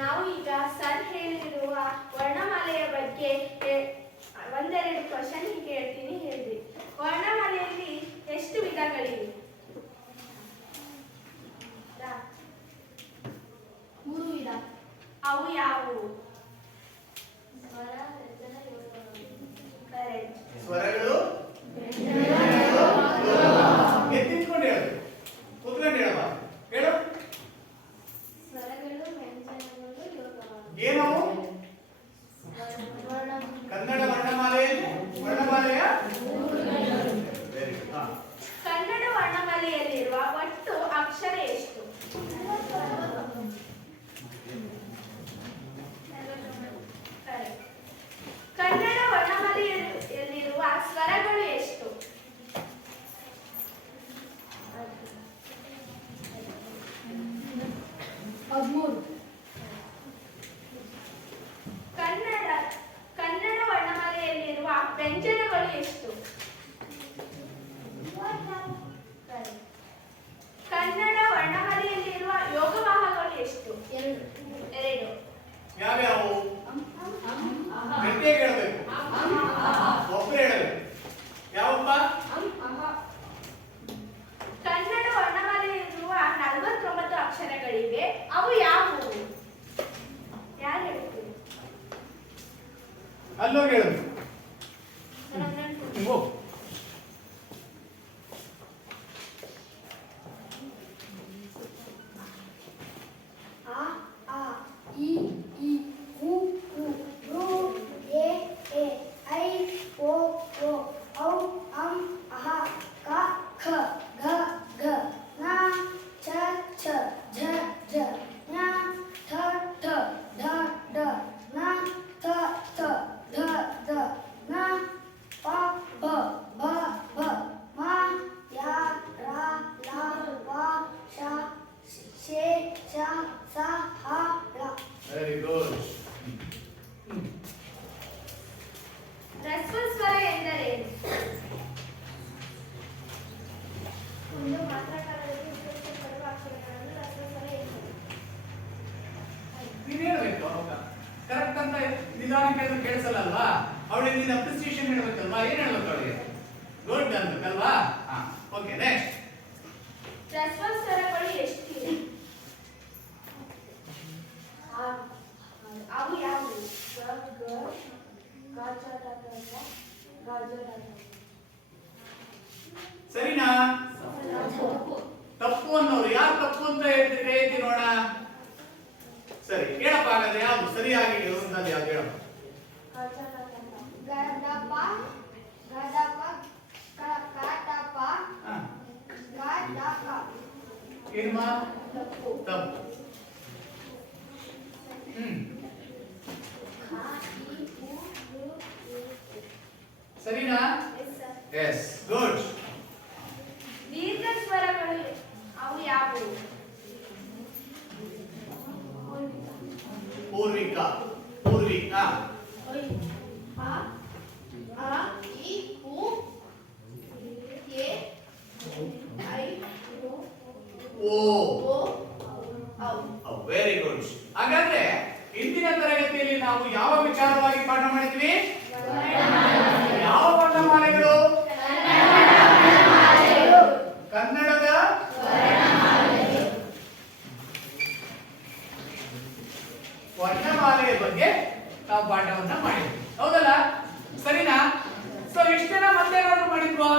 ನಾವು ಈಗ ಸರ್ ಹೇಳಿರುವ ವರ್ಣಮಾಲೆಯ ಬಗ್ಗೆ ಒಂದೆರಡು ಕ್ವಶನ್ ಕೇಳ್ತೀನಿ ಹೇಳ್ರಿ. ವರ್ಣಮಾಲೆಯಲ್ಲಿ ಎಷ್ಟು ವಿಧಗಳಿವೆ? 3 ವಿಧ. ಅವು ಯಾವುವು? ಸ್ವರಗಳು ಎತ್ತಿಟ್ಕೊಂಡು ಹೇಳು, ಕೂತ್ಕೊಂಡು ಹೇಳಮ್ಮ, ಹೇಳು. ಸ್ವರಗಳು, ವ್ಯಂಜನಗಳು, ಯೋಗಗಳು. ಏನವು? ಕನ್ನಡ ವರ್ಣಮಾಲೆಯ ವೆರಿ ಗುಡ್. ಕನ್ನಡ ವರ್ಣಮಾಲೆಯಲ್ಲಿರುವ ಒಟ್ಟು ಅಕ್ಷರ ಎಷ್ಟು? ಕನ್ನಡ ವರ್ಣಮಾಲೆಯಲ್ಲಿರುವ ಸ್ವರಗಳು ಎಷ್ಟು? ಕನ್ನಡ ವರ್ಣಮಾಲೆಯಲ್ಲಿರುವ ವ್ಯಂಜನಗಳು ಎಷ್ಟು? ಕನ್ನಡ ವರ್ಣಮಾಲೆಯಲ್ಲಿರುವ ಯೋಗವಾಹಗಳು ಎಷ್ಟು? 2. ಯಾವ್ಯಾವು? ಗಟ್ಟಿಯಾಗಿ ಹೇಳಬೇಕು, ಒಬ್ಬರು ಹೇಳಬೇಕು. ಯಾವಪ್ಪ? ಕನ್ನಡ ವರ್ಣಮಾಲೆಯಲ್ಲಿರುವ 49 ಅಕ್ಷರಗಳಿವೆ. ಅವು ಯಾವುವು? ಯಾರು ಹೇಳ್ತೀವಿ? ಅಲ್ಲೋಗಿ ಹೇಳಬೇಕು. ಹೋಗು. Very good. ಹ್ರಸ್ವ ಸ್ವರ ಎಂದರೇನು? ಒಂದು ಮಾತ್ರ ಕಾಲದಲ್ಲಿ ಉಚ್ಚರಿಸಲ್ಪಡುವ ಅಕ್ಷರಗಳನ್ನು ಹ್ರಸ್ವ ಸ್ವರ ಎನ್ನುವರು. ನೀನು ಹೇಳ್ಬೇಕು ಅವಾಗ ಕರೆಕ್ಟ್ ಅಂತ ನಿಧಾನ ಕೇಳಿದ್ರೆ ಕೇಳಿಸಲ್ಲಲ್ವಾ? ಅವಳಿಗೆ ನೀನು ಅಪ್ರಿಸಿಯೇಷನ್ ಹೇಳ್ಬೇಕಲ್ವಾ? ಏನ್ ಹೇಳ್ಬೇಕು ಅವಳಿಗೆ? ಗುಡ್ ಅನ್ಬೇಕಲ್ವಾ? Okay, next. ಹ್ರಸ್ವ ಸ್ವರಗಳು ಎಷ್ಟಿವೆ? ಅವು ಯಾವುವು? ಸರಿನಾ? ತಪ್ಪು ಅನ್ನೋರು ಯಾರು ತಪ್ಪು ಅಂತ ಹೇಳ್ತಿ ನೋಡ. ಸರಿ, ಹೇಳಪ್ಪ. ಹಾಗಾದ್ರೆ ಯಾವುದು ಸರಿಯಾಗಿ ಇರುವಂತದ್ದು ಯಾವ್ದು ಹೇಳಪ್ಪ? ಏನಮ್ಮ? ತಪ್ಪು. ಸರಿನಾ? Yes, good. ದೀರ್ಘ ಸ್ವರಗಳು ಅವು ಯಾವುವು? ಪೂರ್ವಿಕ. Very good. ಹಾಗಾದ್ರೆ ಇಂದಿನ ತರಗತಿಯಲ್ಲಿ ನಾವು ಯಾವ ವಿಚಾರವಾಗಿ ಪಾಠ ಮಾಡಿದ್ವಿ? ಯಾವ ವರ್ಣಮಾಲೆಗಳು? ಕನ್ನಡದ ವರ್ಣಮಾಲೆಯ ಬಗ್ಗೆ ನಾವು ಪಾಠವನ್ನ ಮಾಡಿದ್ವಿ, ಹೌದಲ್ಲ? ಸರಿನಾ? ಸೊ ಇಷ್ಟೇನ ಮತ್ತೇನಾದ್ರು ಮಾಡಿದ್ವಾ?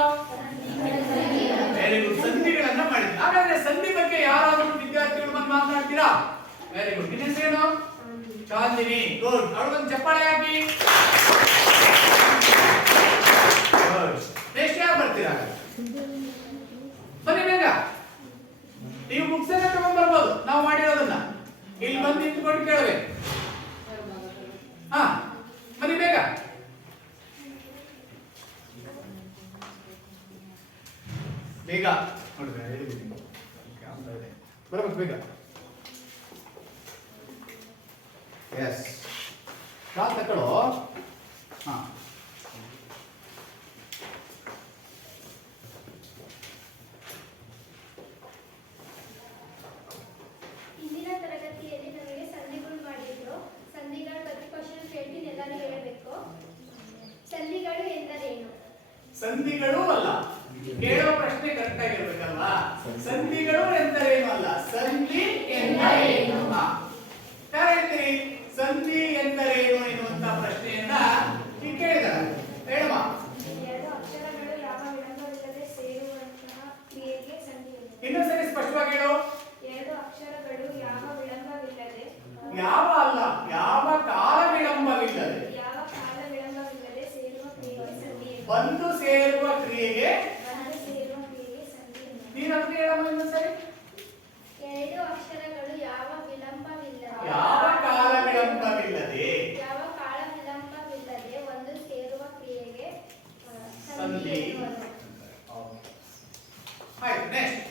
Very good. ಸಂಧಿಗಳನ್ನ ಮಾಡಿದ್ವಿ. ಹಾಗಾದ್ರೆ ಸಂಧಿ ಬಗ್ಗೆ ಯಾರಾದ್ರೂ ವಿದ್ಯಾರ್ಥಿಗಳು ಬಂದು ಮಾತನಾಡ್ತೀರಾ? Very good. ನಿನ್ನ ಹೆಸರೇನು? ಚಾಂದಿನಿ. ಗುಡ್. ಅವಳೊಂದು ಚಪ್ಪಾಳೆ ಹಾಕಿ. ನೆಕ್ಸ್ಟ್ ಯಾರು ಬರ್ತೀರಾ? ಬನ್ನಿ ಬೇಗ. ನೀವು ಬುಕ್ಸ್ ಎಲ್ಲ ತಗೊಂಡ್ ಬರ್ಬೋದು, ನಾವು ಮಾಡಿರೋದನ್ನ. ಇಲ್ಲಿ ಬಂದು ನಿಂತ್ಕೊಂಡು ಕೇಳಬೇಕು. ಬನ್ನಿ ಬೇಗ. ಬೇಗ ನೋಡಿದ್ರೆ ಹೇಳಿದ್ದೀನಿ, ಬರಬೇಕು ಬೇಗ. ಎಸ್, ಕಾಲ್ ತಕೊಳ್ಳೋ. ಇಂದಿನ ತರಗತಿಯಲ್ಲಿ ನಮಗೆ ಸಂಧಿಗಳು ಮಾಡಿ ಸಂಧಿಗಳೂ ಅಲ್ಲ. ಕೇಳೋ ಪ್ರಶ್ನೆ ಕರೆಕ್ಟ್ ಆಗಿರ್ಬೇಕಲ್ವಾ? ಸಂಧಿಗಳು ಎಂದರೇನು ಅಲ್ಲ, ಸಂಧಿ ಎಂದರೇನು? ಯಾರು ಹೇಳ್ತೀರಿ ಸಂಧಿ ಎಂದರೇನು ಎನ್ನುವಂತ ಪ್ರಶ್ನೆಯನ್ನ ಈಗ ಕೇಳಿದಾರೆ. ಹೇಳಮ್ಮ. ಎರಡು ಅಕ್ಷರಗಳು ಯಾವ ವಿಳಂಬವಿಲ್ಲದೆ ಸೇರುವಂತಹ ಕ್ರಿಯೆಗೆ ಸಂಧಿ ಎನ್ನುವರು. ಇನ್ನೊಂದ್ಸರಿ ಸ್ಪಷ್ಟವಾಗಿ ಹೇಳು. ಎರಡು ಅಕ್ಷರಗಳು ಯಾವ ವಿಳಂಬವಿಲ್ಲದೆ ಯಾವ ಅಲ್ಲ, ಯಾವ ಕಾಲ ವಿಳಂಬವಿಲ್ಲದೆ ಯಾವ ಕಾಲ ವಿಳಂಬವಿಲ್ಲದೆ ಸೇರುವ ಕ್ರಿಯೆಗೆ ಸಂಧಿ ಎನ್ನುವರು. ಬಂದು ಸೇರುವ ಕ್ರಿಯೆಗೆ ಬಂದು ಸೇರುವ ಕ್ರಿಯೆಗೆ ಸಂಧಿ ಎನ್ನುವರು. ನೀನು ಅದಕ್ಕೆ ಹೇಳಮ್ಮ ಇನ್ನೊಂದ್ಸರಿ. ಎರಡು ಅಕ್ಷರಗಳು ಯಾವ ವಿಳಂಬವಿಲ್ಲದೆ ಯಾವ ಕಾಲ ವಿಳಂಬವಿಲ್ಲದೆ ಯಾವ ಕಾಲ ವಿಳಂಬವಿಲ್ಲದೆ ಒಂದು ಸೇರುವ ಕ್ರಿಯೆಗೆ ಸಂಧಿ. ಎನ್ನುವರು. ಆಯ್ತು, ನೆಕ್ಸ್ಟ್.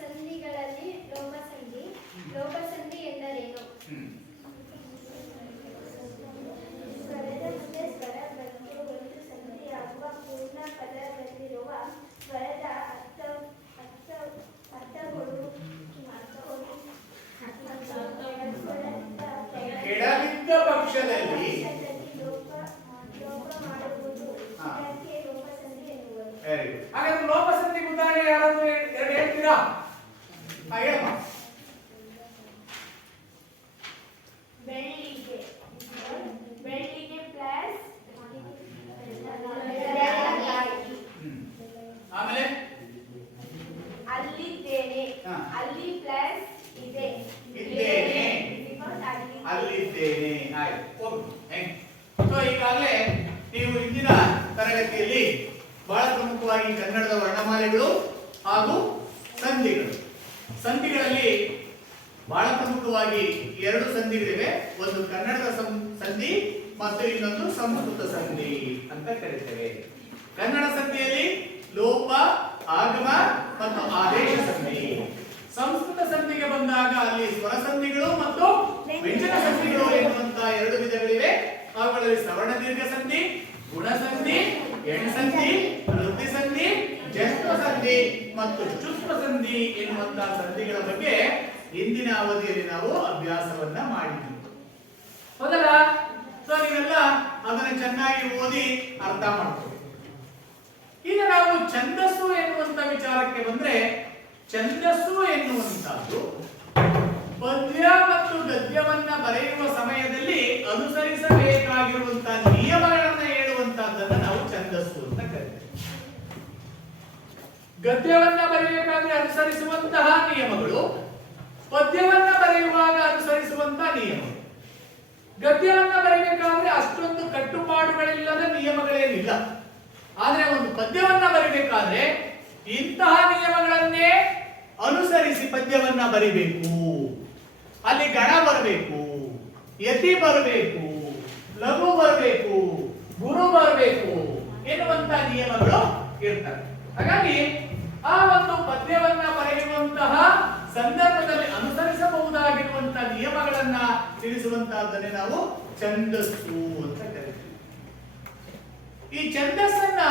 ಸಂಧಿಗಳಲ್ಲಿ ಲೋಪಸಂಧಿ. ಲೋಪಸಂಧಿ ಎಂದರೇನು? ಸ್ವರದ ಮುಂದೆ ಸ್ವರ ಬಂದು ಒಂದು ಸಂಧಿಯಾಗುವ ಪೂರ್ಣ ಪದದಲ್ಲಿರುವ ಸ್ವರದ ಅರ್ಥಗಳು ಕೆಳಬಿದ್ದ ಪಕ್ಷದಲ್ಲಿ ಲೋಪ ಮಾಡುವುದು ಇದಕ್ಕೆ ಲೋಪಸಂಧಿ ಎನ್ನುವರು. Very good. ಹಾಗಾದ್ರೆ ಲೋಪಸಂಧಿ ಉದಾಹರಣೆ ಯಾರಾದ್ರೂ ಎರಡು ಹೇಳ್ತೀರಾ? ಹೇಳಮ್ಮ. ಬೆಳ್ಳಿಗೆ ಬೆಳ್ಳಿಗೆ ಪ್ಲಸ್ ಆಮೇಲೆ ಅಲ್ಲಿದ್ದೇನೆ ಹಾ. ಅಲ್ಲಿ ಪ್ಲಸ್ ಇದೆ ಇದ್ದೇನೆ. ಅಲ್ಲಿ ಅಲ್ಲಿದ್ದೇನೆ. ಆಯ್ತು, ಹೋಗು. ಹೆಂಗ್? ಸೊ ಈಗಾಗಲೇ ನೀವು ಇಂದಿನ ತರಗತಿಯಲ್ಲಿ ಬಹಳ ಪ್ರಮುಖವಾಗಿ ಕನ್ನಡದ ವರ್ಣಮಾಲೆಗಳು ಹಾಗೂ ಸಂಧಿಗಳು. ಸಂಧಿಗಳಲ್ಲಿ ಬಹಳ ಪ್ರಮುಖವಾಗಿ ಎರಡು ಸಂಧಿಗಳಿವೆ. ಒಂದು ಕನ್ನಡದ ಸಂಧಿ ಮತ್ತು ಇನ್ನೊಂದು ಸಂಸ್ಕೃತ ಸಂಧಿ ಅಂತ ಕರೀತೇವೆ. ಕನ್ನಡ ಸಂಧಿಯಲ್ಲಿ ಲೋಪ, ಆಗಮ ಮತ್ತು ಆದೇಶ ಸಂಧಿ. ಸಂಸ್ಕೃತ ಸಂಧಿಗೆ ಬಂದಾಗ ಅಲ್ಲಿ ಸ್ವರ ಸಂಧಿಗಳು ಮತ್ತು ವ್ಯಂಜನ ಸಂಧಿಗಳು ಎನ್ನುವಂತ ಎರಡು ವಿಧಗಳಿವೆ. ಅವುಗಳಲ್ಲಿ ಸವರ್ಣ ದೀರ್ಘ ಸಂಧಿ, ಗುಣ ಸಂಧಿ, ಎಣ್ ಸಂಧಿ, ವೃದ್ಧಿ ಸಂಧಿ, ಜಸ್ವ ಸಂಧಿ ಮತ್ತು ಚುಸ್ವ ಸಂಧಿ ಎನ್ನುವಂತಹ ಸಂಧಿಗಳ ಬಗ್ಗೆ ಇಂದಿನ ಅವಧಿಯಲ್ಲಿ ನಾವು ಅಭ್ಯಾಸವನ್ನ ಮಾಡಿದ್ವಿ. ಹೌದಲ್ಲ? ಸೊ ನೀವೆಲ್ಲ ಅದನ್ನ ಚೆನ್ನಾಗಿ ಓದಿ ಅರ್ಥ ಮಾಡ್ಕೊಳ್ಳಿ. ಈಗ ನಾವು ಛಂದಸ್ಸು ಎನ್ನುವಂತ ವಿಚಾರಕ್ಕೆ ಬಂದ್ರೆ, ಛಂದಸ್ಸು ಎನ್ನುವಂತದ್ದು ಪದ್ಯ ಮತ್ತು ಗದ್ಯವನ್ನ ಬರೆಯುವ ಸಮಯದಲ್ಲಿ ಅನುಸರಿಸಬೇಕಾಗಿರುವಂತಹ ನಿಯಮಗಳನ್ನ ಹೇಳುವಂತಹದ್ದನ್ನ ನಾವು ಛಂದಸ್ಸು ಅಂತ ಕರೀತೀವಿ. ಗದ್ಯವನ್ನ ಬರೆಯಬೇಕಾದ್ರೆ ಅನುಸರಿಸುವಂತಹ ನಿಯಮಗಳು, ಪದ್ಯವನ್ನ ಬರೆಯುವಾಗ ಅನುಸರಿಸುವಂತಹ ನಿಯಮಗಳು. ಗದ್ಯವನ್ನ ಬರೆಯಬೇಕಾದ್ರೆ ಅಷ್ಟೊಂದು ಕಟ್ಟುಪಾಡುಗಳಿಲ್ಲದ ನಿಯಮಗಳೇನಿಲ್ಲ. ಆದ್ರೆ ಒಂದು ಪದ್ಯವನ್ನ ಬರಿಬೇಕಾದ್ರೆ ಇಂತಹ ನಿಯಮಗಳನ್ನೇ ಅನುಸರಿಸಿ ಪದ್ಯವನ್ನ ಬರಿಬೇಕು. ಅಲ್ಲಿ ಗಣ ಬರಬೇಕು, ಯತಿ ಬರಬೇಕು, ಲಘು ಬರಬೇಕು, ಗುರು ಬರಬೇಕು ಎನ್ನುವಂತ ನಿಯಮಗಳು ಇರ್ತವೆ. ಹಾಗಾಗಿ ಆ ಒಂದು ಪದ್ಯವನ್ನ ಬರೆಯುವಂತಹ ಸಂದರ್ಭದಲ್ಲಿ ಅನುಸರಿಸಬಹುದಾಗಿರುವಂತಹ ನಿಯಮಗಳನ್ನ ತಿಳಿಸುವಂತಹದ್ದನ್ನೇ ನಾವು ಛಂದಸ್ಸು ಅಂತ ಕರೀತೀವಿ. ಈ ಛಂದಸ್ಸನ್ನ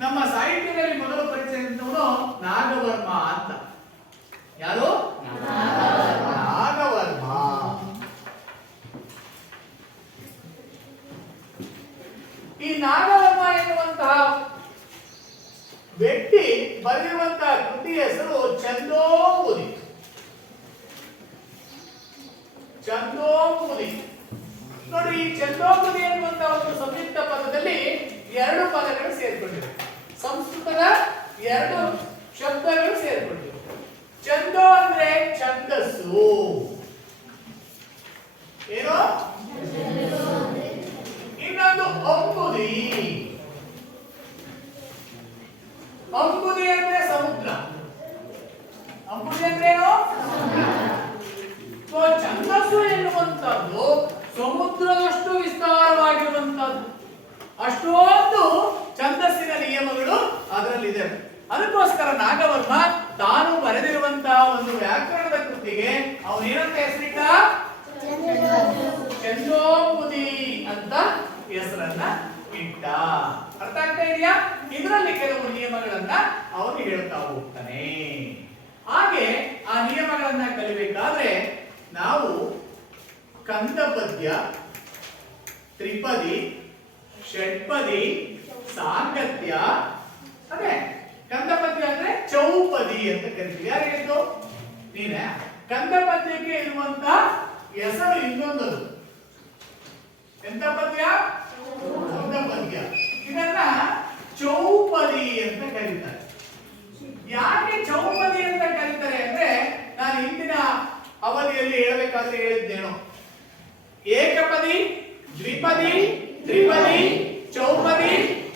ನಮ್ಮ ಸಾಹಿತ್ಯದಲ್ಲಿ ಮೊದಲು ಪರಿಚಯಿಸಿದವನು ನಾಗವರ್ಮ ಅಂತ. ಯಾರು? ನಾಗವರ್ಮ. ಈ ನಾಗವರ್ಮ ಎನ್ನುವಂತಹ ವ್ಯಕ್ತಿ ಬರೆಯುವಂತಹ ಕೃತಿ ಹೆಸರು ಛಂದೋಂಬುದಿ. ಛಂದೋಂಬುದಿ ನೋಡಿ, ಈ ಛಂದೋಂಬುದಿ ಎನ್ನುವಂತಹ ಒಂದು ಸಂಯುಕ್ತ ಪದದಲ್ಲಿ ಎರಡು ಪದಗಳು ಸೇರ್ಕೊಂಡಿವೆ. ಸಂಸ್ಕೃತದ ಎರಡು ಶಬ್ದಗಳು ಸೇರ್ಕೊಂಡಿವೆ. ಛಂದೋ ಅಂದ್ರೆ ಛಂದಸ್ಸು. ಏನು? ಇನ್ನೊಂದು ಅಂಬುದಿ. ಅಂಬುದಿ ಅಂದ್ರೆ ಸಮುದ್ರ. ಅಂಬುದಿ ಅಂದ್ರೆ ಏನು? ಛಂದಸ್ಸು ಎನ್ನುವಂತದ್ದು ಸಮುದ್ರದಷ್ಟು ವಿಸ್ತಾರವಾಗಿರುವಂತದ್ದು. ಅಷ್ಟೊಂದು ಛಂದಸ್ಸಿನ ನಿಯಮಗಳು ಅದರಲ್ಲಿದೆ. ಅದಕ್ಕೋಸ್ಕರ ನಾಗವರ್ಮ ತಾನು ಬರೆದಿರುವಂತಹ ಒಂದು ವ್ಯಾಕರಣದ ಕೃತಿಗೆ ಅವನೇನಂತ ಹೆಸರಿಟ್ಟ? ಛಂದೋಂಬುದಿ ಅಂತ ಹೆಸರನ್ನ ಇಟ್ಟ. ಅರ್ಥ ಆಗ್ತಾ ಇದೆಯಾ? ಇದರಲ್ಲಿ ಕೆಲವು ನಿಯಮಗಳನ್ನ ಅವನು ಹೇಳ್ತಾ ಹೋಗ್ತಾನೆ. ಹಾಗೆ ಆ ನಿಯಮಗಳನ್ನ ಕಲಿಬೇಕಾದ್ರೆ ನಾವು ಕಂದ ಪದ್ಯ, ತ್ರಿಪದಿ, ಷಟ್ಪದಿ, ಸಾಂಗತ್ಯ. ಅದೇ ಕಂದ ಪದ್ಯ ಅಂದ್ರೆ ಚೌಪದಿ ಅಂತ ಕರಿತೀವಿ. ಯಾರು ಹೇಳಿದ್ದು? ನೀನೇ. ಕಂದ ಪದ್ಯಕ್ಕೆ ಇರುವಂತ ಹೆಸರು ಇನ್ನೊಂದು. ಎಂತ ಪದ್ಯ? ಕಂದ ಪದ್ಯ. ಇದನ್ನ ಚೌಪದಿ ಅಂತ ಕರೀತಾರೆ. ಯಾಕೆ ಚೌಪದಿ ಅಂತ ಕರೀತಾರೆ ಅಂದ್ರೆ, ನಾನು ಹಿಂದಿನ ಅವಧಿಯಲ್ಲಿ ಹೇಳಬೇಕಾದ್ರೆ ಹೇಳಿದ್ದೇನು, ಏಕಪದಿ, ದ್ವಿಪದಿ, ತ್ರಿಪದಿ, ಚೌಪದಿ,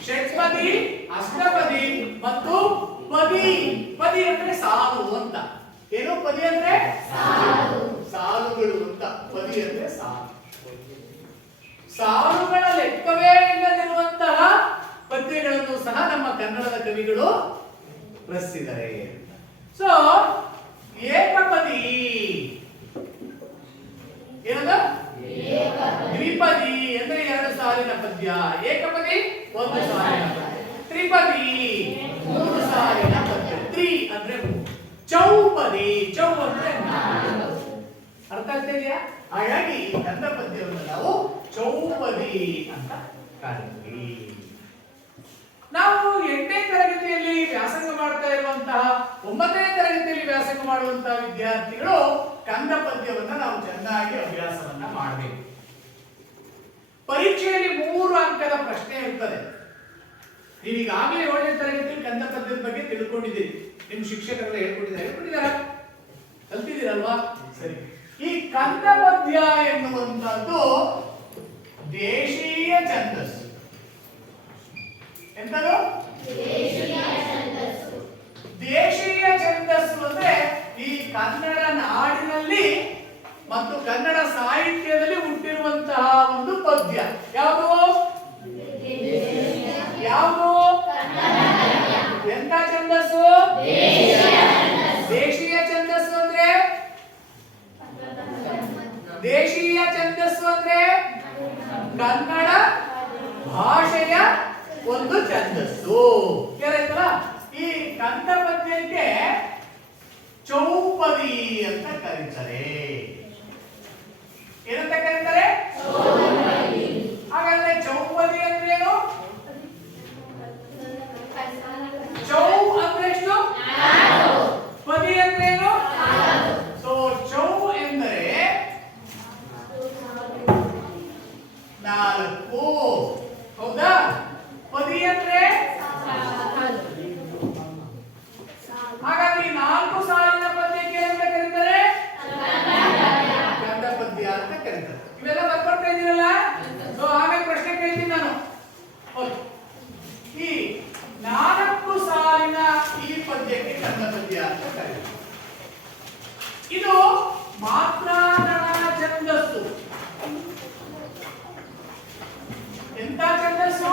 ಷಟ್ಪದಿ, ಅಷ್ಟಪದಿ ಮತ್ತು ಪದಿ. ಪದಿ ಅಂದ್ರೆ ಸಾಲು ಅಂತ. ಏನು ಪದಿ ಅಂದ್ರೆ? ಸಾಲುಗಳು ಅಂತ. ಪದಿ ಅಂದ್ರೆ ಸಾಲು. ಸಾಲುಗಳ ಲೆಕ್ಕವೇ ಇಲ್ಲದಿರುವಂತಹ ಪದ್ಯಗಳನ್ನು ಸಹ ನಮ್ಮ ಕನ್ನಡದ ಕವಿಗಳು ರಚಿಸಿದ್ದಾರೆ. ಸೊ ಏಕಪದಿ ಏನದು? ದ್ವಿಪದಿ ಅಂದ್ರೆ 2 ಸಾಲಿನ ಪದ್ಯ. ಏಕಪದಿ 1 ಸಾಲಿನ ಪದ್ಯ. ತ್ರಿಪದಿ 3 ಸಾಲಿನ ಪದ್ಯ. ತ್ರಿ ಅಂದ್ರೆ 3. ಚೌಪದಿ, ಚೌ ಅಂದ್ರೆ 4. ಅರ್ಥ ಆಗ್ತಿದೆಯಾ? ಹಾಗಾಗಿ ಈ ಕಂದ ಪದ್ಯವನ್ನು ನಾವು ಚೌಪದಿ ಅಂತ ಕರೀತೀವಿ. ನಾವು 8ನೇ ತರಗತಿಯಲ್ಲಿ ವ್ಯಾಸಂಗ ಮಾಡ್ತಾ ಇರುವಂತಹ, 9ನೇ ತರಗತಿಯಲ್ಲಿ ವ್ಯಾಸಂಗ ಮಾಡುವಂತಹ ವಿದ್ಯಾರ್ಥಿಗಳು ಕಂದ ಪದ್ಯವನ್ನ ನಾವು ಚೆನ್ನಾಗಿ ಅಭ್ಯಾಸವನ್ನ ಮಾಡಬೇಕು. ಪರೀಕ್ಷೆಯಲ್ಲಿ 3 ಅಂಕದ ಪ್ರಶ್ನೆ ಇರ್ತದೆ. ನೀವೀಗಾಗಲೇ 7ನೇ ತರಗತಿಯಲ್ಲಿ ಕಂದ ಪದ್ಯದ ಬಗ್ಗೆ ತಿಳ್ಕೊಂಡಿದ್ದೀರಿ. ನಿಮ್ ಶಿಕ್ಷಕರೆಲ್ಲ ಹೇಳ್ಕೊಟ್ಟಿದ್ದಾರೆ, ಕಲ್ತಿದ್ದೀರಲ್ವಾ? ಸರಿ. ಈ ಕಂದ ಪದ್ಯ ಎನ್ನುವಂತದ್ದು ದೇಶೀಯ ಛಂದಸ್ಸು. ಎಂತದು? ದೇಶೀಯ ಛಂದಸ್ಸು ಅಂದ್ರೆ ಈ ಕನ್ನಡ ನಾಡಿನಲ್ಲಿ ಮತ್ತು ಕನ್ನಡ ಸಾಹಿತ್ಯದಲ್ಲಿ ಹುಟ್ಟಿರುವಂತಹ ಒಂದು ಪದ್ಯ. ಯಾವುದು? ಯಾವುದು? ಎಂತ ಛಂದಸ್ಸು? ದೇಶೀಯ ಛಂದಸ್ಸು ಅಂದ್ರೆ, ದೇಶೀಯ ಛಂದಸ್ಸು ಅಂದ್ರೆ ಕನ್ನಡ ಭಾಷೆಯ ಒಂದು ಛಂದಸ್ಸು. ಕೇಳಿದ್ರಲ್ಲ? ಈ ಕಂದ ಪದ್ಯಕ್ಕೆ ಚೌಪದಿ ಅಂತ ಕರೀತಾರೆ. ಏನಂತ ಕರೀತಾರೆ? ಹಾಗಾದ್ರೆ ಚೌಪದಿ ಅಂದ್ರೆ ಏನು? ಚೌ ಅಂದ್ರೆ ಎಷ್ಟು? ಪದಿ ಅಂದ್ರೆ ಏನು? ಸೊ ಚೌ ಎಂದರೆ 4. ಹೌದಾ? ಪದಿ ಅಂದ್ರೆ ಹಾಗಾಗಿ 4 ಸಾಲಿನ ಪದ್ಯಕ್ಕೆ ಏನಂತ ಕರೀತಾರೆ? ಕಂದ ಪದ್ಯ ಅಂತ ಕರೀತಾರೆ. ಇವೆಲ್ಲ ಬರ್ಕೊಳ್ತಾ ಇದ್ದೀರಲ್ಲ? ಸೊ ಹಾಗಾಗಿ ಪ್ರಶ್ನೆ ಕೇಳ್ತೀನಿ ನಾನು. ಈ 4 ಸಾಲಿನ ಈ ಪದ್ಯಕ್ಕೆ ಕಂದ ಪದ್ಯ ಅಂತ ಕರೀತಾರೆ. ಇದು ಮಾತ್ರಾಗಣ ಛಂದಸ್ಸು. ಎಂತ ಛಂದಸ್ಸು?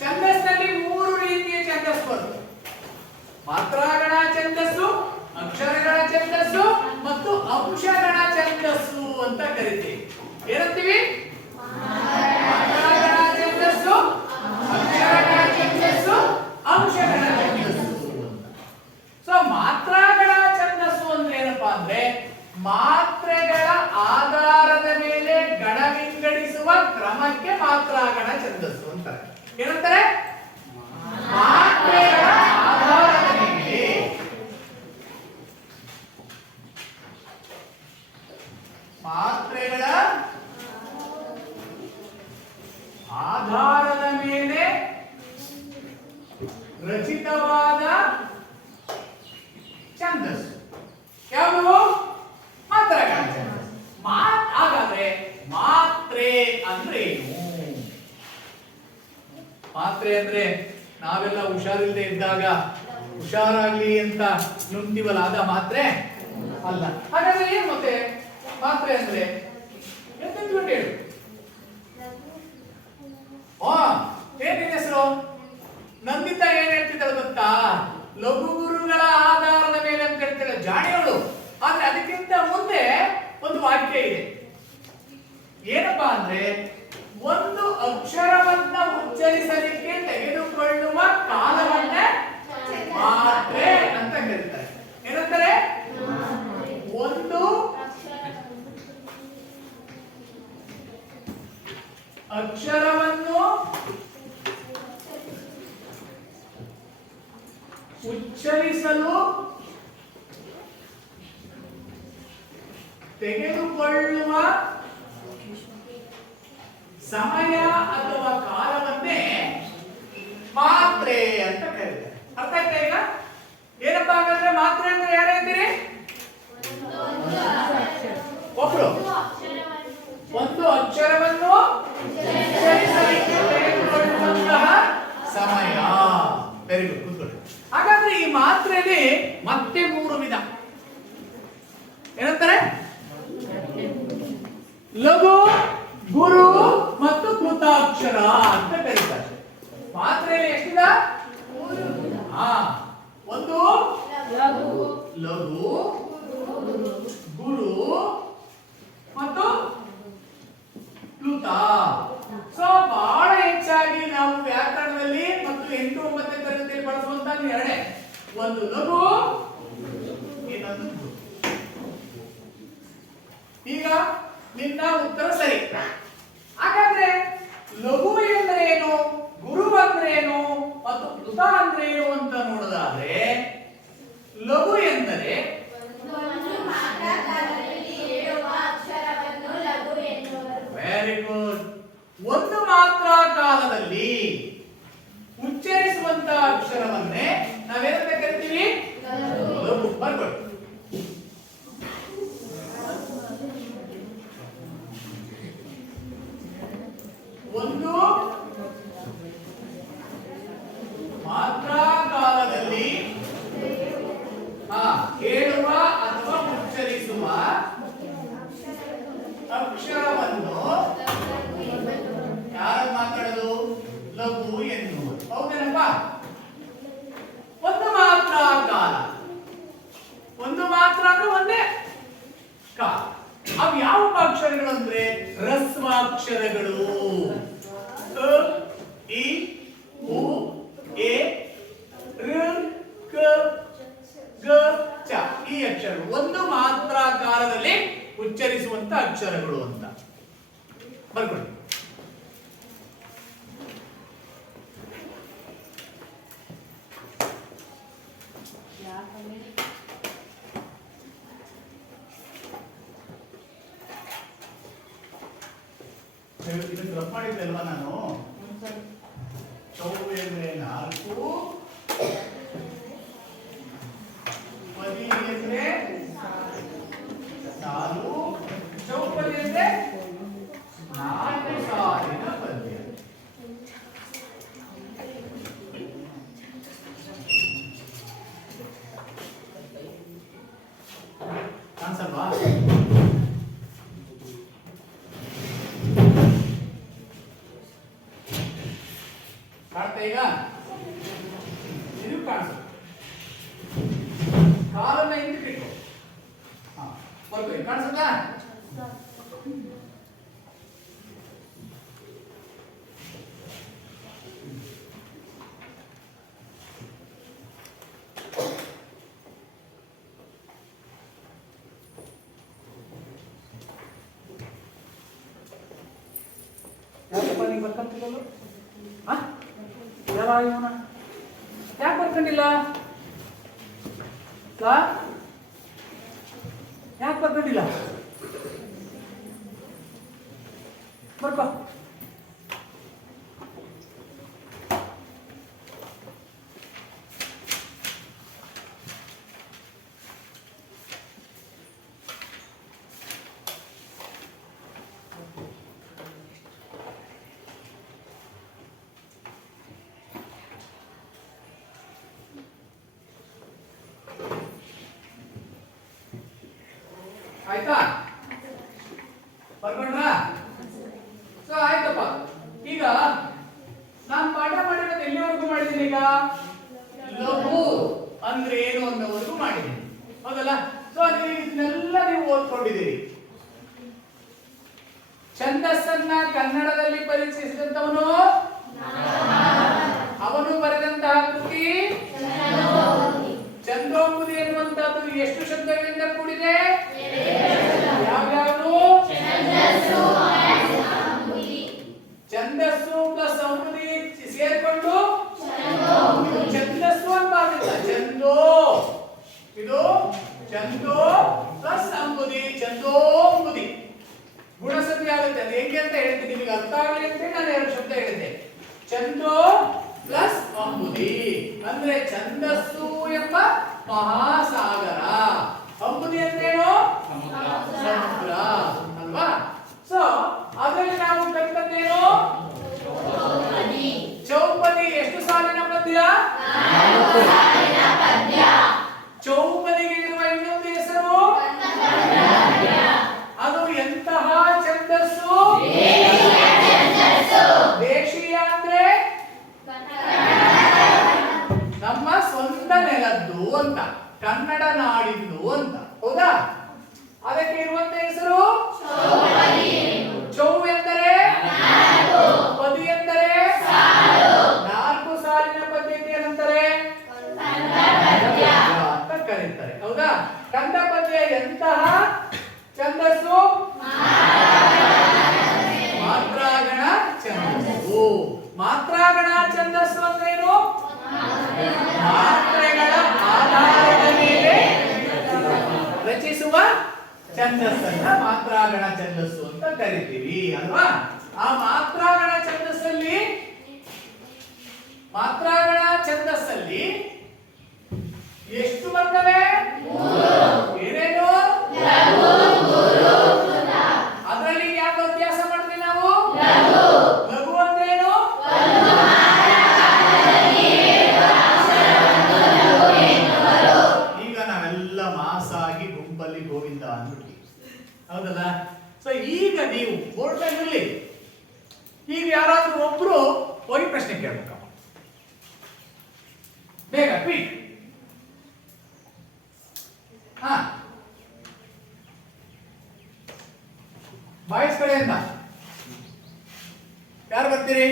ಛಂದಸ್ಸಿನಲ್ಲಿ 3 ರೀತಿಯ ಛಂದಸ್ಸು ಬರುತ್ತೆ. ಮಾತ್ರಾಗಣ ಛಂದಸ್ಸು, ಅಕ್ಷರಗಳ ಛಂದಸ್ಸು ಮತ್ತು ಅಂಶಗಣ ಛಂದಸ್ಸು ಅಂತ ಕರಿತೀವಿ. ಏನಂತೀವಿ? ಮಾತ್ರಾಗಣ ಛಂದಸ್ಸು, ಅಕ್ಷರಗಳ ಛಂದಸ್ಸು, ಅಂಶಗಣ ಛಂದಸ್ಸು. ಸೊ ಮಾತ್ರಾಗಣ ಛಂದಸ್ಸು ಅಂದ್ರೆ ಏನಪ್ಪಾ ಅಂದ್ರೆ, ಮಾತ್ರೆಗಳ ಆಧಾರದ ಮೇಲೆ ಗಣ ವಿಂಗಡಿಸುವ ಕ್ರಮಕ್ಕೆ ಮಾತ್ರಾಗಣ ಛಂದಸ್ಸು ಅಂತಾರೆ. ಏನಂತಾರೆ? ಮಾತ್ರೆಗಳ ಆಧಾರದ ಮೇಲೆ, ಮಾತ್ರೆಗಳ ಆಧಾರದ ಮೇಲೆ ರಚಿತವಾದ ಛಂದಸ್ಸು ಯಾವುದು? ಮಾತ್ರಾಗಣ ಛಂದಸ್ಸು. ಹಾಗಾದ್ರೆ ಮಾತ್ರೆ ಅಂದ್ರೆ ಏನು? ಮಾತ್ರೆ ಅಂದ್ರೆ ನಾವೆಲ್ಲ ಹುಷಾರಿಲ್ಲದೆ ಇದ್ದಾಗ ಹುಷಾರಾಗ್ಲಿ ಅಂತ ನುಂಗ್ತೀವಲ್ಲ, ಅದ ಮಾತ್ರೆ ಅಲ್ಲ. ಹಾಗಾದ್ರೆ ಏನ್ ಮತ್ತೆ ಮಾತ್ರೆ ಅಂದ್ರೆ ಎಂತೆಂದು ಹೇಳು. ಏನ್ ಹೆಸರು? ನಂದಿತ ಏನ್ ಹೇಳ್ತಿದ್ದಾಳೆ ಗೊತ್ತಾ? ಲಘು ಗುರುಗಳ ಆಧಾರದ ಮೇಲೆ ಅಂತ ಹೇಳ್ತಾರೆ, ಜಾಣಿಗಳು. ಆದ್ರೆ ಅದಕ್ಕಿಂತ ಮುಂದೆ ಒಂದು ವಾಕ್ಯ ಇದೆ. ಏನಪ್ಪಾ ಅಂದ್ರೆ, ಒಂದು ಅಕ್ಷರವನ್ನ ಉಚ್ಚರಿಸಲಿಕ್ಕೆ ತೆಗೆದುಕೊಳ್ಳುವ ಕಾಲವನ್ನ ಮಾತ್ರೆ ಅಂತ ಕರೀತಾರೆ. ಏನಂತಾರೆ? ಒಂದು ತೆಗೆದುಕೊಳ್ಳುವ ಸಮಯ ಅಥವಾ ಕಾಲವನ್ನೇ ಮಾತ್ರೆ ಅಂತ ಕರೀತಾರೆ. ಅರ್ಥ ಆಯ್ತಾ ಈಗ? ಏನಪ್ಪಾ ಹಾಗಾದ್ರೆ ಮಾತ್ರೆ ಅಂದ್ರೆ ಯಾರು ಹೇಳ್ತೀರಿ? ಒಬ್ರು ಒಂದು ಅಕ್ಷರವನ್ನು ಉಚ್ಚರಿಸಲಿಕ್ಕೆ ತೆಗೆದುಕೊಳ್ಳುವಂತಹ ಸಮಯ. ವೆರಿ ಗುಡ್, ಕೂತ್ಕೊಳ್ಳಿ. ಹಾಗಾದ್ರೆ ಈ ಮಾತ್ರೆಯಲ್ಲಿ ಮತ್ತೆ 3 ವಿಧ. ಏನಂತಾರೆ? ಲಘು, ಗುರು ಮತ್ತು ಕೃತಾಕ್ಷರ ಅಂತ ಕರೀತಾರೆ. ಮಾತ್ರೆಯಲ್ಲಿ ಎಷ್ಟಿದ? 3. ಒಂದು ಲಘು, ಗುರು ಮತ್ತು ಪ್ಲುತ. ಸೊ ಬಹಳ ಹೆಚ್ಚಾಗಿ ನಾವು ವ್ಯಾಕರಣದಲ್ಲಿ ಮತ್ತು 8, 9ನೇ ತರಗತಿಯಲ್ಲಿ ಬಳಸುವಂತ ಎರಡೇ, ಒಂದು ಲಘು, ಇನ್ನೊಂದು ಗುರು. ಈಗ ನಿನ್ನ ಉತ್ತರ ಸರಿ. ಹಾಗಾದ್ರೆ ಲಘು ಅಂದ್ರೆ ಏನು, ಗುರು ಅಂದ್ರೆ ಏನು ಮತ್ತು ಪ್ಲುತ ಅಂದ್ರೆ ಏನು ಅಂತ ನೋಡೋದಾದ್ರೆ, ಲಘು ಎಂದರೆ ವೆರಿ ಗುಡ್, ಒಂದು ಮಾತ್ರ ಕಾಲದಲ್ಲಿ ಉಚ್ಚರಿಸುವಂತ ಅಕ್ಷರವನ್ನೇ ನಾವೇನಂತ ಕರಿತೀವಿ? ಲಘು. ಬರ್ಕೊಳ್ಳಿ. ಒಂದು ಮಾತ್ರ ಕಾಲದಲ್ಲಿ ಹೇಳುವ ಅಥವಾ ಉಚ್ಚರಿಸುವ ಅಕ್ಷರವನ್ನು ಯಾರು ಮಾತಾಡೋದು? ಲಘು ಎನ್ನುವುದು. ಹೌದೇನಪ್ಪ? ಒಂದು ಮಾತ್ರ ಕಾಲ, ಒಂದು ಮಾತ್ರ ಅಂದ್ರೆ ಒಂದೇ ಕಾಲ. ಅವು ಯಾವ ಅಕ್ಷರಗಳು ಅಂದ್ರೆ ಹ್ರಸ್ವಾಕ್ಷರಗಳು. ಅ, ಇ, ಉ, ಎ, ಋ, ಕ, ಗ, ಚ ಈ ಅಕ್ಷರಗಳು ಒಂದು ಮಾತ್ರ ಕಾಲದಲ್ಲಿ ಉಚ್ಚರಿಸುವಂತ ಅಕ್ಷರಗಳು ಅಂತ ಬರ್ಕೊಳ್ಳಿ. ಇದನ್ನು ರಫ್ ಮಾಡಿದ್ದೆ ಅಲ್ವಾ ನಾನು? ಚೌವೆ ಅಂದ್ರೆ 4, ಪದಿ ಅಂದ್ರೆ 4, ಚೌಪದಿ ಅಂದ್ರೆ 4 ಸಾಲಿನ ಪದ್ಯ. ಕಾಣಿಸಲ್ವಾ? ಕಾಣ್ತಾ ಈಗ? ಇದು ಕಾಣಿಸುತ್ತೆ. ಕಾಲನ್ನ ಹಿಂದಕ್ಕಿಟ್ಟು ಬರ್ಕೊಳ್ಳಿ. ಕಾಣಿಸುತ್ತಾ? ಯಾಕಪ್ಪ ನೀವು ಬರ್ಕೊಂತಿಲ್ಲ? ಯಾಕೆ ಬರ್ಕೊಂಡಿಲ್ಲ? ಯಾಕೆ ಬರ್ಕೊಂಡಿಲ್ಲ? ಬರ್ಕೋ. ಆಯ್ತಾ? ಬರ್ಕೊಂಡ್ರಾ? ಸೊ ಆಯ್ತಪ್ಪ. ಈಗ ನಾನು ಪಾಠ ಮಾಡಿರೋದು ಎಲ್ಲಿವರೆಗೂ ಮಾಡಿದ್ದೀನಿ? ಈಗ ಲಘು ಅಂದ್ರೆ ಏನು ಅನ್ನೋವರೆಗೂ ಮಾಡಿದ್ದೀನಿ, ಹೌದಲ್ಲ? ಸೊ ಇದನ್ನೆಲ್ಲ ನೀವು ಓದ್ಕೊಂಡಿದ್ದೀರಿ. ಛಂದಸ್ಸನ್ನ ಕನ್ನಡದಲ್ಲಿ ಪರಿಚಯಿಸಿದಂತವನು ಅವನು ಬರೆದಂತಹ ಕೃತಿ ಛಂದೋಂಬುದಿ ಎನ್ನುವಂತಹದ್ದು ಎಷ್ಟು ಶಬ್ದಗಳಿಂದ ಕೂಡಿದೆ? ಯಾವ್ಯಾವುದು? ಛಂದಸ್ಸು ಪ್ಲಸ್ ಅಂಬುದಿ ಸೇರ್ಕೊಂಡು ಛಂದಸ್ಸು ಅಂತ ಆಗುತ್ತೆ. ಛಂದೋ, ಇದು ಛಂದೋ ಪ್ಲಸ್ ಅಂಬುದಿ, ಛಂದೋ ಅದು ಹೆಂಗೆ ಅಂತ ಹೇಳ್ತೀನಿ ನಿಮಗೆ ಅರ್ಥ ಆಗಲಿ ಅಂತ ನಾನು ಎರಡು ಶಬ್ದ ಹೇಳಿದ್ದೆ. ಚಂದೋ ಪ್ಲಸ್ ಅಂಬುದಿ ಅಂದ್ರೆ ಛಂದಸ್ಸು ಎಂಬ ಮಹಾಸಾಗರ, ಅಂಬುದಿ ಅಂದ್ರೇನು ಸಮುದ್ರ ಅಲ್ವಾ. ಸೊ ಅದರಲ್ಲಿ ನಾವು ಕಲಿತದ್ದೇನು ಚೌಪದಿ. ಎಷ್ಟು ಸಾಲಿನ ಪದ್ಯ? ಚೌಪದಿಗೆ ಇರುವ ಇನ್ನೊಂದು ಹೆಸರು ಅದು ಎಂತಹ ಛಂದಸ್ಸು? ದೇಶೀಯ ಅಂದ್ರೆ ನಮ್ಮ ಸ್ವಂತ ನೆಲದ್ದು ಅಂತ, ಕನ್ನಡ ನಾಡಿದ್ದು ಅಂತ, ಹೌದಾ? ಅದಕ್ಕೆ ಇರುವಂತ ಹೆಸರು ಚೌ ಎಂದರೆ ಪದಿ ಎಂದರೆ ನಾಲ್ಕು ಸಾಲಿನ ಪದ್ಯಕ್ಕೆ ಏನಂತಾರೆ? ಅಂತ ಕರೀತಾರೆ, ಹೌದಾ? ಕಂದ ಪದ್ಯ ಎಂತಹ ಛಂದಸ್ಸು? ಮಾತ್ರಾಗಣ ಛಂದಸ್ಸು. ಮಾತ್ರಾಗಣ ಛಂದಸ್ಸು ಅಂದ್ರೇನು? ಮಾತ್ರೆಗಳ ಆಧಾರದ ಮೇಲೆ ರಚಿಸುವ ಛಂದಸ್ಸನ್ನ ಮಾತ್ರಾಗಣ ಛಂದಸ್ಸು ಅಂತ ಕರಿತೀವಿ ಅಲ್ವಾ. ಆ ಮಾತ್ರಾಗಣ ಛಂದಸ್ಸಲ್ಲಿ ಎಷ್ಟು ಬರ್ತವೆ? ಏನೇನು? ಅದರಲ್ಲಿ ಯಾವ ಅಭ್ಯಾಸ ಮಾಡ್ತೀವಿ ನಾವು? ಲಘು ಅಂದ್ರೇನು? ಈಗ ನಾವೆಲ್ಲ ಮಾಸಾಗಿ ಗುಂಪಲ್ಲಿ ಗೋವಿಂದ ಅಂದ್ಬಿಟ್ಟು, ಹೌದಲ್ಲ? ಸೊ ಈಗ ನೀವು ಬೋರ್ಡ್ ಅಲ್ಲಿ ಈಗ ಯಾರಾದ್ರೂ ಒಬ್ರು ಹೋಗಿ ಪ್ರಶ್ನೆ ಕೇಳ್ಬೇಕಪ್ಪ, ಬೇಗ ಕ್ವಿಕ್. ಹಾ, ಬಾಯ್ಸ್ ಕಡೆಯಿಂದ ಯಾರು ಬರ್ತೀರಿ?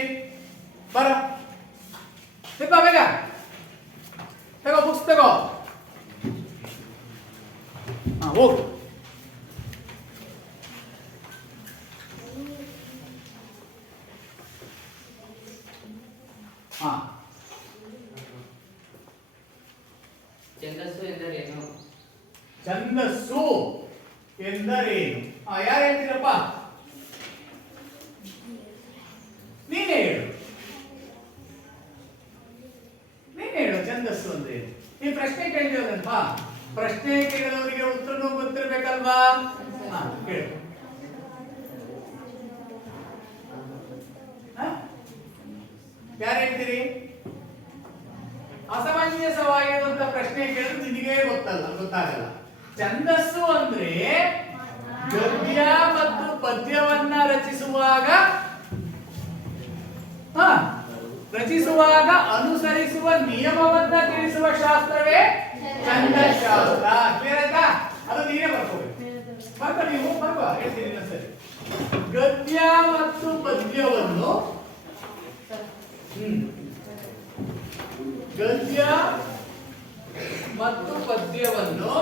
ಬರ, ತಗೋ ಬೇಗ, ತಗೋ ಬುಕ್ಸ್ ತಗೋ. ಹಾ, ಹೋಗು. ಹಾ, ಛಂದಸ್ಸು ಎಂದರೇನು? ಛಂದಸ್ಸು ಎಂದರೇನು? ಯಾರು ಹೇಳ್ತೀರಪ್ಪ? ನೀನೇ ಹೇಳು, ನೀನೇ ಹೇಳು ಛಂದಸ್ಸು ಅಂದ್ರೆ ಏನು? ಈ ಪ್ರಶ್ನೆ ಕೇಳಿದೇವಲ್ಲಪ್ಪ, ಪ್ರಶ್ನೆ ಕೇಳಿದವರಿಗೆ ಉತ್ತರನೂ ಗೊತ್ತಿರ್ಬೇಕಲ್ವಾ? ಹಾ, ಕೇಳು. ಯಾರು ಹೇಳ್ತೀರಿ? ಅಸಮಂಜಸವಾಗಿರುವಂತ ಪ್ರಶ್ನೆ ಕೇಳಿದ್ರೆ ನಿನಗೆ ಗೊತ್ತಾಗಲ್ಲ. ಛಂದಸ್ಸು ಅಂದ್ರೆ ಗದ್ಯ ಮತ್ತು ಪದ್ಯವನ್ನ ರಚಿಸುವಾಗ ಅನುಸರಿಸುವ ನಿಯಮವನ್ನ ತಿಳಿಸುವ ಶಾಸ್ತ್ರವೇ ಛಂದಶಾಸ್ತ್ರ. ಕ್ಲಿಯರ್ ಆಯ್ತಾ? ಅದು ನೀವೇ ಬರ್ಕೋಬೇಕು. ನೀವು ಹೇಳ್ತೀನಿ ಸರಿ. ಗದ್ಯ ಮತ್ತು ಪದ್ಯವನ್ನು ಗದ್ಯ ಮತ್ತು ಪದ್ಯವನ್ನು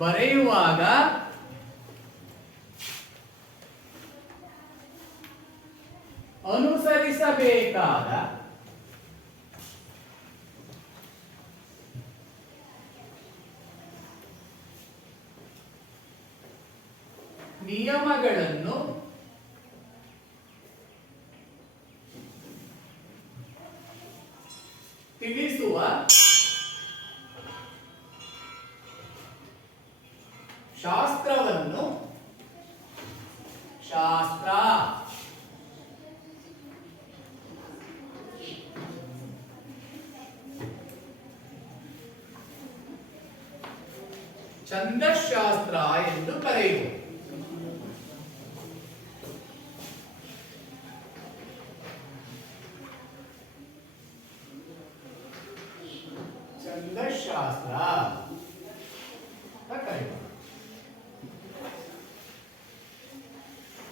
ಬರೆಯುವಾಗ ಅನುಸರಿಸಬೇಕಾದ ನಿಯಮಗಳನ್ನು ತಿಳಿಸುವ ಶಾಸ್ತ್ರವನ್ನು ಶಾಸ್ತ್ರ ಛಂದಶಾಸ್ತ್ರ ಎಂದು ಕರೆಯುವುದು. ಛಂದಶಾಸ್ತ್ರ ಕರೆಯುವುದು.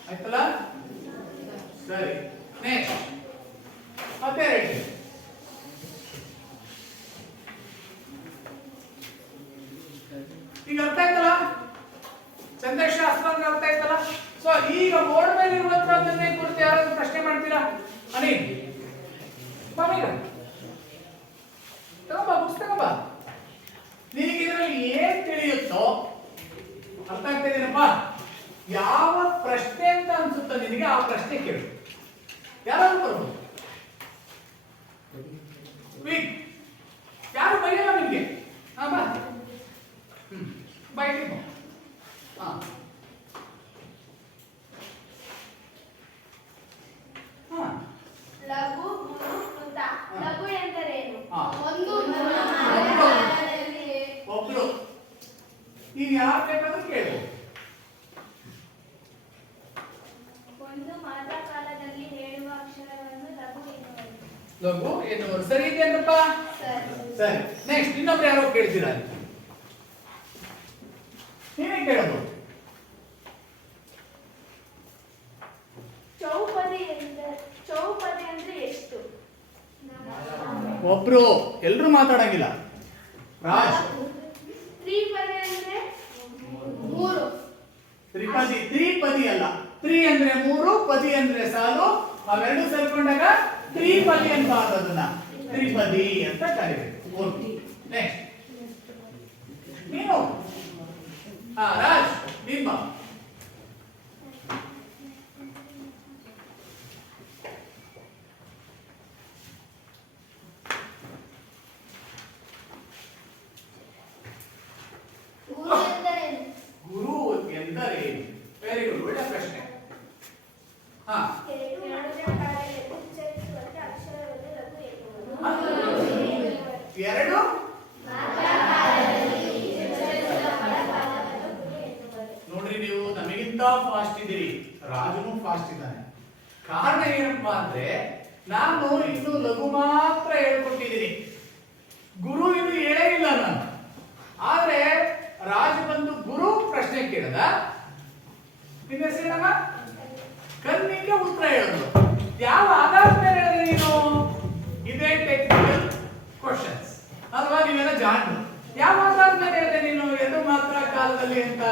ಆಯ್ತಲ್ಲ? ಸರಿ, ನೆಕ್ಸ್ಟ್ ಮತ್ತೆ ಹೇಳಿ. ಈಗ ಅರ್ಥ ಆಯ್ತಲ್ಲ? ಛಂದಶಾಸ್ತ್ರ ಅಂದ್ರೆ ಅರ್ಥ ಆಯ್ತಲ್ಲ? ಸೊ ಈಗ ಬೋರ್ಡ್ ಮೇಲೆ ಇರುವಂತಹದ್ದನ್ನೇ ಕುರಿತು ಯಾರಾದ್ರೂ ಪ್ರಶ್ನೆ ಮಾಡ್ತೀರಾ? ಅನಿಲ್, ಬಾಬಾ ತಗೋ ಬಾಬು. ಕೇಳು, ಯಾರಾದ್ರೂ ಬರ್ಬೋದು. ವೀಕ್ ಯಾರು ಬೈಯಲ್ಲ ನಿಮ್ಗೆ. ಹಾ ಬಾ, ಬೈ ಹಾ ಹಾ ಲಘು ಗುರು ಕೃತ. ಲಘು ಎಂದರೇನು? ಹಾ. ಒಂದು ಒಬ್ರು ನೀನ್ ಯಾರು ಬೇಕಾದ್ರೂ ಕೇಳು. ಒಂದು ಮಾತ್ರ ಕಾಲದಲ್ಲಿ ಹೇಳುವ ಅಕ್ಷರವನ್ನು ಲಘು ಎನ್ನುವರು. ಲಘು ಎನ್ನುವರು. ಸರಿ ಇದೆಯೇನಪ್ಪ? ಸರಿ. ನೆಕ್ಸ್ಟ್ ಇನ್ನೊಬ್ರು ಯಾರೋ ಕೇಳ್ತೀರಾ? ನೀವೇ ಕೇಳಬಹುದು. ಚೌಪದಿ ಅಂದ್ರೆ ಎಷ್ಟು? ಒಬ್ರು, ಎಲ್ರು ಮಾತಾಡಂಗಿಲ್ಲ. ರಾಜ್. ತ್ರಿಪದಿ ಅಂದ್ರೆ ಮೂರು. ತ್ರಿಪದಿ ಅಲ್ಲ. ತ್ರಿ ಅಂದ್ರೆ ಮೂರು, ಪದಿ ಅಂದ್ರೆ ಸಾಲು. ಅವೆರಡು ಸೇರ್ಕೊಂಡಾಗ ತ್ರಿಪದಿ ಅಂತ ಅದನ್ನ ತ್ರಿಪದಿ ಅಂತ ಕರಿಬೇಕು. ನೆಕ್ಸ್ಟ್ ನೀನು. ಹಾ ರಾಜ್, ನಿಮ್ಮ ಗುರು ಎಂದರೇನು? ಗುರು ಎಂದರೇನು? ವೆರಿ ಗುಡ್, ಒಳ್ಳೆ ಪ್ರಶ್ನೆ. ಹಾ ಉಚ್ಚರಿಸುವಂತೆ ಅಕ್ಷರವನ್ನು ಲಘು ಎನ್ನುವರು. ಎರಡು ನೋಡ್ರಿ, ನೀವು ನಮಗಿಂತ ಫಾಸ್ಟ್ ಇದ್ದೀರಿ, ರಾಜುನು ಫಾಸ್ಟ್ ಇದ್ದಾನೆ. ಕಾರಣ ಏನಪ್ಪಾ ಅಂದ್ರೆ ನಾನು ಇನ್ನು ಲಘು ಮಾತ್ರ ಹೇಳ್ಕೊಟ್ಟಿದ್ದೀನಿ, ಗುರು ಇನ್ನು ಹೇಳೇ ಇಲ್ಲ ನಾನು. ಆದ್ರೆ ರಾಜು ಬಂದು ಗುರು ಪ್ರಶ್ನೆ ಕೇಳದ, ನಿನ್ನ ಹೆಸರೇನಮ್ಮ? ಕಣ್ಣಿಗೆ ಉತ್ತರ ಹೇಳೋದು. ಯಾವ ಆಧಾರದ ಮೇಲೆ ಹೇಳಿದ್ರೆ ನೀನು? ಇದೇ ಟೆಕ್ನಿಕಲ್ ಕ್ವಶನ್ಸ್ ಅಲ್ವಾ? ನೀವೆಲ್ಲ ಜಾಣರು. ಯಾವ ಆಧಾರದ ಮೇಲೆ ಹೇಳಿದೆ ನೀನು ಎರಡು ಮಾತ್ರ ಕಾಲದಲ್ಲಿ ಅಂತ?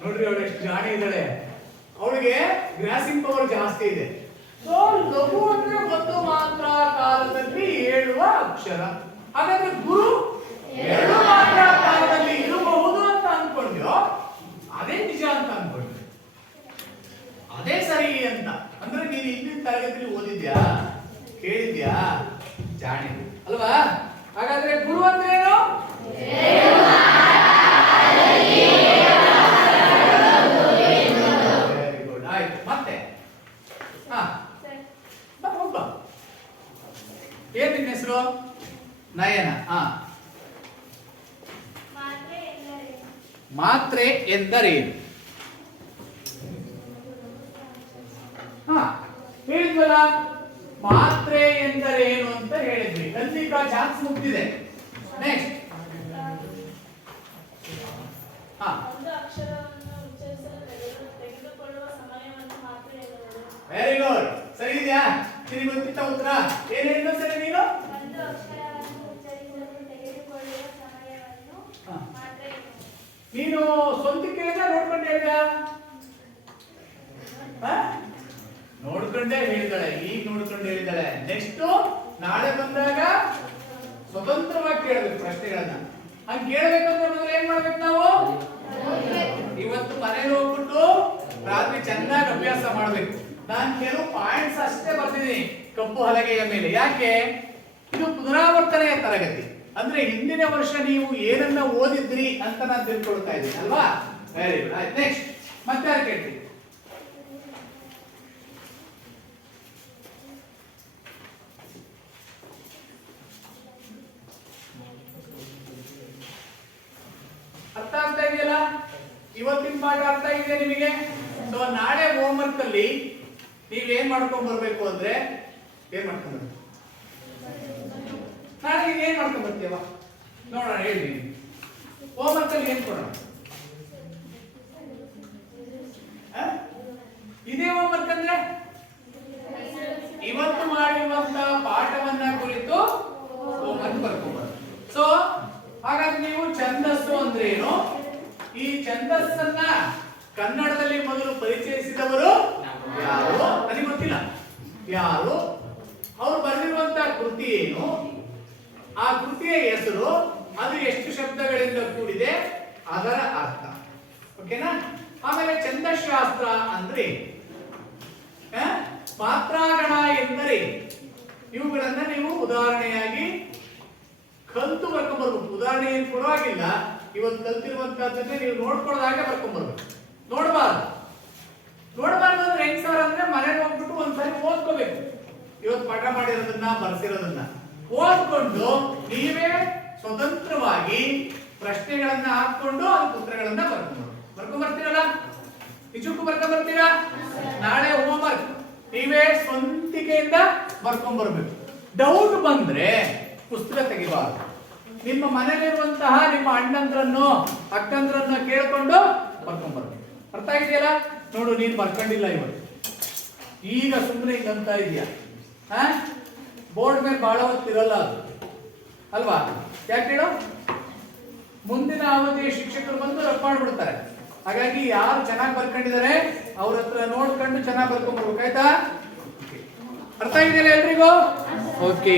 ನೋಡ್ರಿ, ಅವಳು ಎಷ್ಟು ಜಾಣಿ ಇದ್ದಾಳೆ. ಅವಳಿಗೆ ಗ್ರಾಸಿಂಗ್ ಪವರ್ ಜಾಸ್ತಿ ಇದೆ. ಸೊ ಲಘು ಅಂದ್ರೆ ಒಂದು ಮಾತ್ರ ಕಾಲದಲ್ಲಿ ಹೇಳುವ ಅಕ್ಷರ. ಹಾಗಾದ್ರೆ ಗುರು ಎರಡು ಮಾತ್ರ ಕಾಲದಲ್ಲಿ ಇರಬಹುದು ಅಂತ ಅನ್ಕೊಂಡ್ಯೋ, ಅದೇ ನಿಜ ಅಂತ ಅನ್ಕೊಂಡ್ಯೋ, ಅದೇ ಸರಿ ಅಂತ. ಅಂದ್ರೆ ನೀನು ಹಿಂದಿನ ತರಗತಿಯಲ್ಲಿ ಓದಿದ್ಯಾ, ಕೇಳಿದ್ಯಾ? ಜಾಣಿ ಅಲ್ವಾ? ಹಾಗಾದ್ರೆ ಗುರು ಅಂದ್ರೆ ಏನು? ವೆರಿ ಗುಡ್, ಆಯ್ತು. ಮತ್ತೆ ಹಾ ಒಬ್ಬ ಏನ್ ನಿನ್ನ ಹೆಸರು? ನಯನ. ಹಾ ಮಾತ್ರೆ ಎಂದರೇನು? ಹಾ ಹೇಳಿದ್ವಲ್ಲ, ಮಾತ್ರೆ ಎಂದರೇನು ಅಂತ ಹೇಳಿದ್ವಿ. ಕಲಿಕಾ ಚಾನ್ಸ್ ಮುಗ್ದಿದೆ. ನೆಕ್ಸ್ಟ್ ಹಾ ಒಂದು ಅಕ್ಷರವನ್ನು ಉಚ್ಚರಿಸಲು ತೆಗೆದುಕೊಳ್ಳುವ ಸಮಯವನ್ನು ಮಾತ್ರ ಎನ್ನುವರು. ವೆರಿ ಗುಡ್, ಸರಿ ಇದೆಯಾ? ನಿನಗೆ ಗೊತ್ತಿತ್ತ ಉತ್ತರ ಏನು ಹೇಳಿದ್ರು? ಸರಿ ನೀನು ಒಂದು ಅಕ್ಷರವನ್ನು ಉಚ್ಚರಿಸಲು ತೆಗೆದುಕೊಳ್ಳುವ ಸಮಯವನ್ನು ಮಾತ್ರ ಎನ್ನುವರು. ನೀನು ಸ್ವಂತ ಕೇಳಿದ ನೋಡ್ಕೊಂಡು ಹೇಳಿದ? ನೋಡ್ಕೊಂಡೇ ಹೇಳಿದಾಳೆ, ಈಗ ನೋಡ್ಕೊಂಡು ಹೇಳಿದಾಳೆ. ನೆಕ್ಸ್ಟ್ ನಾಳೆ ಬಂದಾಗ ಸ್ವತಂತ್ರವಾಗಿ ಕೇಳಬೇಕು ಪ್ರಶ್ನೆಗಳನ್ನ. ಹಂಗೆ ಕೇಳಬೇಕಂದ್ರೆ ಮೊದಲು ಏನ್ ಮಾಡ್ಬೇಕು ನಾವು? ಇವತ್ತು ಮನೇಲಿ ಹೋಗ್ಬಿಟ್ಟು ರಾತ್ರಿ ಚೆನ್ನಾಗಿ ಅಭ್ಯಾಸ ಮಾಡ್ಬೇಕು. ನಾನು ಕೆಲವು ಪಾಯಿಂಟ್ಸ್ ಅಷ್ಟೇ ಬರ್ತಿದ್ದೀನಿ ಕಪ್ಪು ಹಲಗೆಯ ಮೇಲೆ. ಯಾಕೆ? ಇದು ಪುನರಾವರ್ತನೆಯ ತರಗತಿ. ಅಂದ್ರೆ ಹಿಂದಿನ ವರ್ಷ ನೀವು ಏನನ್ನ ಓದಿದ್ರಿ ಅಂತ ನಾನು ತಿಳ್ಕೊಳ್ತಾ ಇದ್ದೀನಿ ಅಲ್ವಾ? ವೆರಿ ಗುಡ್, ಆಯ್ತು. ನೆಕ್ಸ್ಟ್ ಮತ್ತೆ ಯಾರು ಕೇಳ್ತೀವಿ? ಅರ್ಥ ಆಗ್ತಾ ಇದೆಯಲ್ಲ? ಇವತ್ತಿನ ಪಾಠ ಅರ್ಥ ಇದೆಯಾ ನಿಮಗೆ? ಸೊ ನಾಳೆ ಹೋಮ್ವರ್ಕ್ ಅಲ್ಲಿ ನೀವ್ ಏನ್ ಮಾಡ್ಕೊಂಡ್ ಬರ್ಬೇಕು ಅಂದ್ರೆ ಏನ್ ಮಾಡ್ಕೊಂಡ್ ಬರ್ಬೇಕು? ನಾಳೆ ನೀವ್ ಏನ್ ಮಾಡ್ಕೊಂಡ್ ಬರ್ತೀವ ನೋಡೋಣ, ಹೇಳಿ. ಹೋಮ್ವರ್ಕ್ ಅಲ್ಲಿ ಏನ್ ಕೊಡೋಣ? ಇದೇ ಹೋಮ್ವರ್ಕ್ ಅಂದ್ರೆ ಇವತ್ತು ಮಾಡಿರುವಂತ ಪಾಠವನ್ನ ಕುರಿತು ಹೋಮ್ವರ್ಕ್ ಬರ್ಕೋಬಾರ್ದು. ಸೊ ಹಾಗಾಗಿ ನೀವು ಛಂದಸ್ಸು ಅಂದ್ರೆ ಏನು, ಈ ಛಂದಸ್ಸನ್ನ ಕನ್ನಡದಲ್ಲಿ ಮೊದಲು ಪರಿಚಯಿಸಿದವರು ಯಾರು ನನಗೆ ಗೊತ್ತಿಲ್ಲ. ಯಾರು, ಅವರು ಬರೆದಿರುವಂತ ಕೃತಿ ಏನು, ಆ ಕೃತಿಯ ಹೆಸರು, ಅದು ಎಷ್ಟು ಶಬ್ದಗಳಿಂದ ಕೂಡಿದೆ, ಅದರ ಅರ್ಥ. ಓಕೆನಾ? ಆಮೇಲೆ ಛಂದಶಾಸ್ತ್ರ ಅಂದ್ರೆ ಮಾತ್ರಾಗಣ ಎಂದರೆ ಇವುಗಳನ್ನ ನೀವು ಉದಾಹರಣೆಯಾಗಿ ಕಲ್ತು ಬರ್ಕೊಂಡ್ಬರ್ಬೇಕು. ಉದಾಹರಣೆ ಏನು ಕೊಡುವಾಗಿಲ್ಲ, ಇವತ್ತು ಕಲ್ತಿರುವಂತಹದ್ದನ್ನೇ ನೀವು ನೋಡ್ಕೊಳ್ಳೋದಾಗ ಬರ್ಕೊಂಡ್ಬರ್ಬೇಕು. ನೋಡಬಾರ್ದು ಅಂದ್ರೆ ಹೆಂಗ್ ಸರ್ ಅಂದ್ರೆ ಮನೆಗೆ ಹೋಗ್ಬಿಟ್ಟು ಒಂದ್ಸರಿ ಓದ್ಕೋಬೇಕು. ಇವತ್ತು ಪಾಠ ಮಾಡಿರೋದನ್ನ ಬರ್ಸಿರೋದನ್ನ ಓದ್ಕೊಂಡು ನೀವೇ ಸ್ವತಂತ್ರವಾಗಿ ಪ್ರಶ್ನೆಗಳನ್ನ ಹಾಕೊಂಡು ಅದಕ್ಕೆ ಉತ್ತರಗಳನ್ನ ಬರ್ಕೊಂಡ್ಬರ್ತೀರಲ್ಲ. ನಿಜಕ್ಕೂ ಬರ್ಕೊಂಡ್ಬರ್ತೀರಾ? ನಾಳೆ ಹೋಮ್ವರ್ಕ್ ನೀವೇ ಸ್ವಂತಿಕೆಯಿಂದ ಬರ್ಕೊಂಡ್ಬರ್ಬೇಕು. ಡೌಟ್ ಬಂದ್ರೆ ಪುಸ್ತಕ ತೆಗಿಬಾರ್ದು. ನಿಮ್ಮ ಮನೆಯಲ್ಲಿರುವಂತಹ ನಿಮ್ಮ ಅಣ್ಣಂದ್ರನ್ನು ಅಕ್ಕಂದ್ರನ್ನ ಕೇಳ್ಕೊಂಡು ಬರ್ಕೊಂಡ್ಬರ್ಬೇಕು. ಅರ್ಥ ಆಗಿದೆಯಲ್ಲ? ನೋಡು, ನೀನ್ ಬರ್ಕೊಂಡಿಲ್ಲ ಇವತ್ತು, ಈಗ ಸುಮ್ಮನೆ ಹಿಂಗಂತ ಇದೆಯಾ? ಬೋರ್ಡ್ ಮೇಲೆ ಬಹಳ ಹೊತ್ತಿರಲ್ಲ ಅದು ಅಲ್ವಾ? ಯಾಕೆ ಹೇಳು? ಮುಂದಿನ ಅವಧಿಯ ಶಿಕ್ಷಕರು ಬಂದು ರಫ್ ಮಾಡ್ಬಿಡ್ತಾರೆ. ಹಾಗಾಗಿ ಯಾರು ಚೆನ್ನಾಗಿ ಬರ್ಕೊಂಡಿದ್ದಾರೆ ಅವ್ರ ಹತ್ರ ನೋಡ್ಕೊಂಡು ಚೆನ್ನಾಗಿ ಬರ್ಕೊಂಡ್ಬರ್ಬೇಕು. ಆಯ್ತಾ? ಅರ್ಥ ಆಗಿದೆಯಲ್ಲ ಎಲ್ರಿಗೂ? ಓಕೆ.